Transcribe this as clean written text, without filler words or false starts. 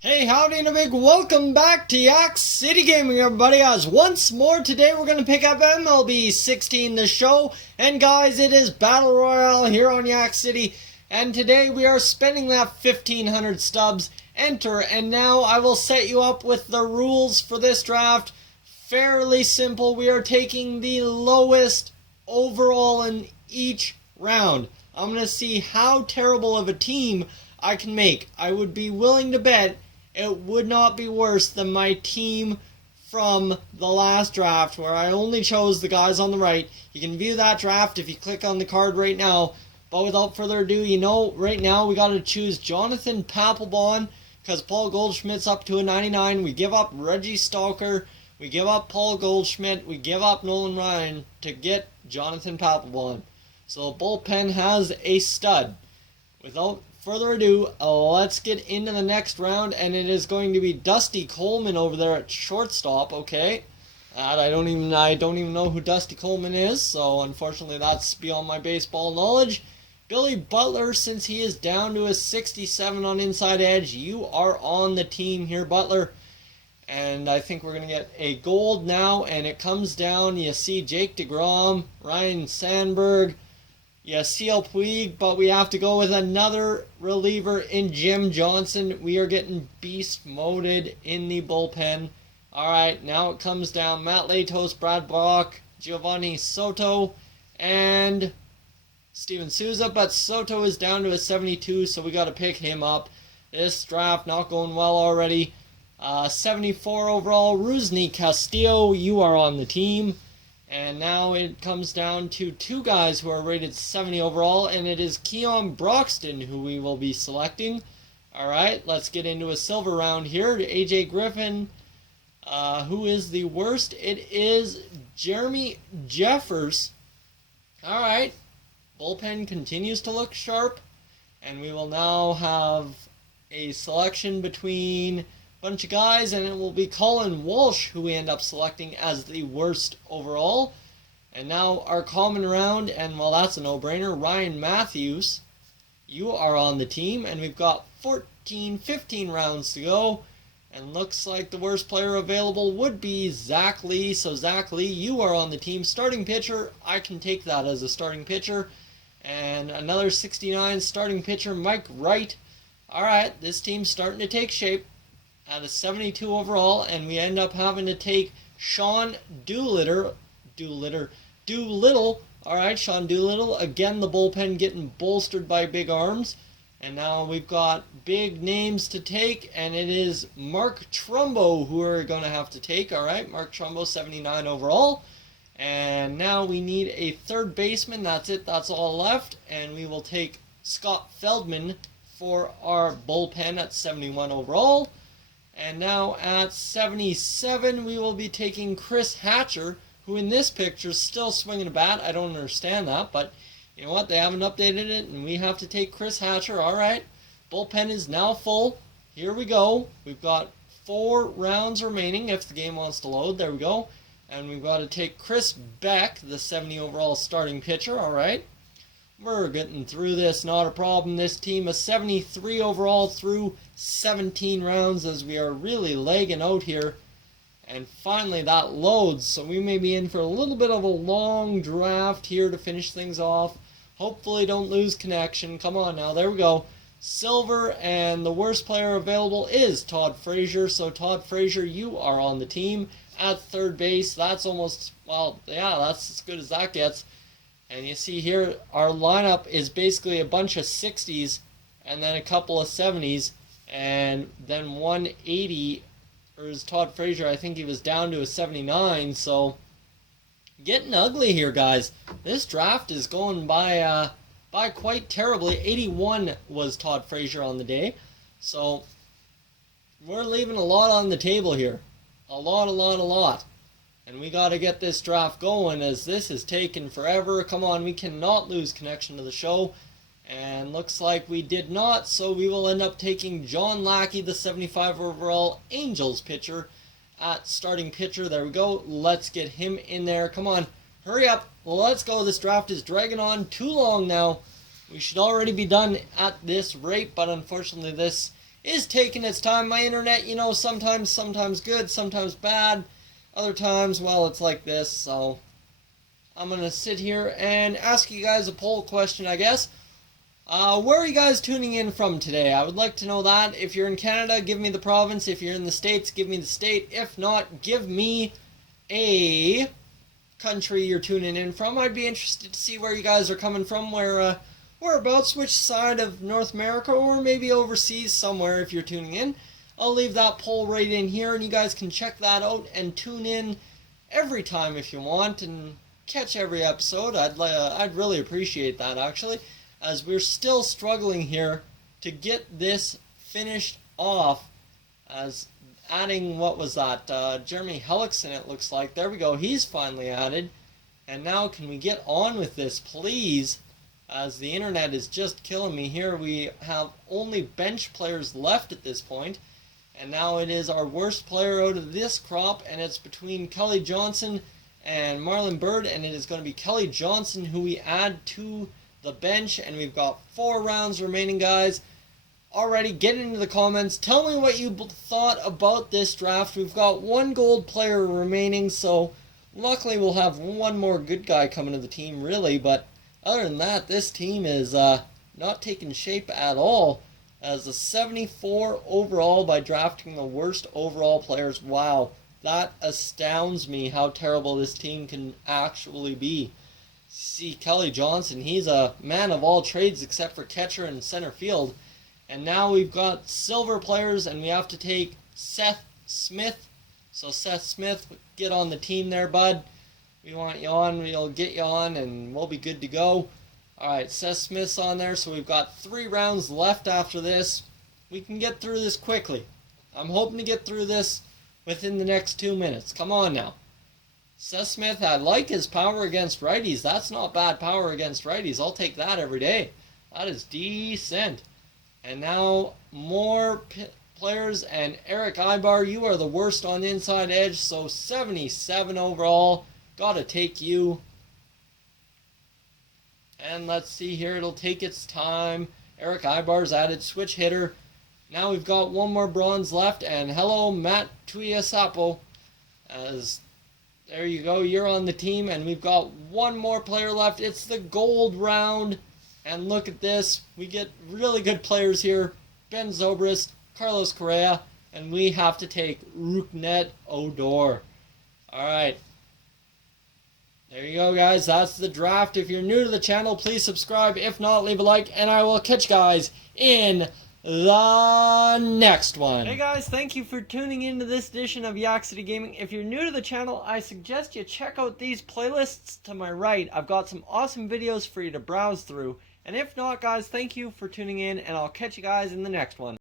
Hey, howdy and a big welcome back to Yak-City Gaming, everybody, as once more today we're going to pick up MLB 16 The Show, and guys, it is Battle Royale here on Yak-City, and today we are spending that 1,500 stubs, enter, and now I will set you up with the rules for this draft. Fairly simple. We are taking the lowest overall in each round. I'm going to see how terrible of a team I can make. I would be willing to bet it would not be worse than my team from the last draft, where I only chose the guys on the right. You can view that draft if you click on the card right now. But without further ado, right now we got to choose Jonathan Papelbon, because Paul Goldschmidt's up to a 99. We give up Reggie Stalker. We give up Paul Goldschmidt. We give up Nolan Ryan to get Jonathan Papelbon. So the bullpen has a stud. Without further ado, let's get into the next round, and it is going to be Dusty Coleman over there at shortstop. Okay, I don't even know who Dusty Coleman is, so unfortunately that's beyond my baseball knowledge. Billy Butler, since he is down to a 67 on inside edge, you are on the team here, Butler. And I think we're going to get a gold now, and it comes down. You see Jake DeGrom, Ryan Sandberg, CL Puig, but we have to go with another reliever in Jim Johnson. We are getting beast moded in the bullpen. Alright, now it comes down. Matt Latos, Brad Bach, Giovanni Soto, and Steven Souza, but Soto is down to a 72, so we got to pick him up. This draft not going well already. 74 overall, Rusney Castillo, you are on the team. And now it comes down to two guys who are rated 70 overall, and it is Keon Broxton who we will be selecting. Alright, let's get into a silver round here. AJ Griffin, who is the worst? It is Jeremy Jeffers. Alright, bullpen continues to look sharp, and we will now have a selection between bunch of guys, and it will be Colin Walsh who we end up selecting as the worst overall. And now our common round, and well, that's a no-brainer. Ryan Matthews, you are on the team, and we've got 15 rounds to go, and looks like the worst player available would be Zach Lee. So Zach Lee, you are on the team. Starting pitcher, I can take that as a starting pitcher. And another 69 starting pitcher, Mike Wright. Alright, this team's starting to take shape at a 72 overall, and we end up having to take Sean Doolittle. Alright, Sean Doolittle. Again, the bullpen getting bolstered by big arms. And now we've got big names to take, and it is Mark Trumbo who we're going to have to take. Alright, Mark Trumbo, 79 overall. And now we need a third baseman. That's it. That's all left. And we will take Scott Feldman for our bullpen at 71 overall. And now at 77, we will be taking Chris Hatcher, who in this picture is still swinging a bat. I don't understand that, but you know what? They haven't updated it, and we have to take Chris Hatcher. All right, bullpen is now full. Here we go. We've got 4 rounds remaining if the game wants to load. There we go. And we've got to take Chris Beck, the 70 overall starting pitcher. All right. We're getting through this, not a problem. This team is 73 overall through 17 rounds, as we are really legging out here. And finally that loads, so we may be in for a little bit of a long draft here to finish things off. Hopefully don't lose connection. Come on now, there we go. Silver, and the worst player available is Todd Frazier. So Todd Frazier, you are on the team at third base. That's almost, well, yeah, that's as good as that gets. And you see here, our lineup is basically a bunch of 60s and then a couple of 70s and then 180. Or is Todd Frazier, I think he was down to a 79. So getting ugly here, guys. This draft is going by quite terribly. 81 was Todd Frazier on the day. So we're leaving a lot on the table here. A lot. And we got to get this draft going, as this is taking forever. Come on, we cannot lose connection to the show. And looks like we did not, so we will end up taking John Lackey, the 75 overall Angels pitcher, at starting pitcher. There we go. Let's get him in there. Come on, hurry up. Let's go. This draft is dragging on too long now. We should already be done at this rate, but unfortunately this is taking its time. My internet, sometimes good, sometimes bad. Other times, well, it's like this. So I'm going to sit here and ask you guys a poll question, I guess. Where are you guys tuning in from today? I would like to know that. If you're in Canada, give me the province. If you're in the States, give me the state. If not, give me a country you're tuning in from. I'd be interested to see where you guys are coming from, whereabouts, which side of North America, or maybe overseas somewhere if you're tuning in. I'll leave that poll right in here, and you guys can check that out and tune in every time if you want and catch every episode. I'd really appreciate that, actually, as we're still struggling here to get this finished off, as adding, what was that, Jeremy Hellickson, it looks like. There we go, he's finally added. And now can we get on with this, please, as the internet is just killing me here. We have only bench players left at this point, and now it is our worst player out of this crop, and it's between Kelly Johnson and Marlon Bird, and it is going to be Kelly Johnson who we add to the bench. And we've got 4 rounds remaining, guys. Already, get into the comments. Tell me what you thought about this draft. We've got 1 gold player remaining, so luckily we'll have 1 more good guy coming to the team, really. But other than that, this team is not taking shape at all. As a 74 overall by drafting the worst overall players. Wow, that astounds me how terrible this team can actually be. See, Kelly Johnson, he's a man of all trades except for catcher and center field. And now we've got silver players, and we have to take Seth Smith. So Seth Smith, get on the team there, bud. We want you on, we'll get you on, and we'll be good to go. Alright, Seth Smith's on there, so we've got 3 rounds left after this. We can get through this quickly. I'm hoping to get through this within the next 2 minutes. Come on now. Seth Smith, I like his power against righties. That's not bad power against righties. I'll take that every day. That is decent. And now more players, and Eric Ibar, you are the worst on the inside edge, so 77 overall. Gotta take you. And let's see here, it'll take its time. Eric Ibar's added, switch hitter. Now we've got 1 more bronze left, and hello, Matt Tuiasapo. As there you go, you're on the team, and we've got 1 more player left. It's the gold round. And look at this, we get really good players here. Ben Zobrist, Carlos Correa, and we have to take Rougned Odor. Alright. There you go, guys. That's the draft. If you're new to the channel, please subscribe. If not, leave a like, and I will catch you guys in the next one. Hey guys, thank you for tuning into this edition of Yak-City Gaming. If you're new to the channel, I suggest you check out these playlists to my right. I've got some awesome videos for you to browse through. And if not, guys, thank you for tuning in, and I'll catch you guys in the next one.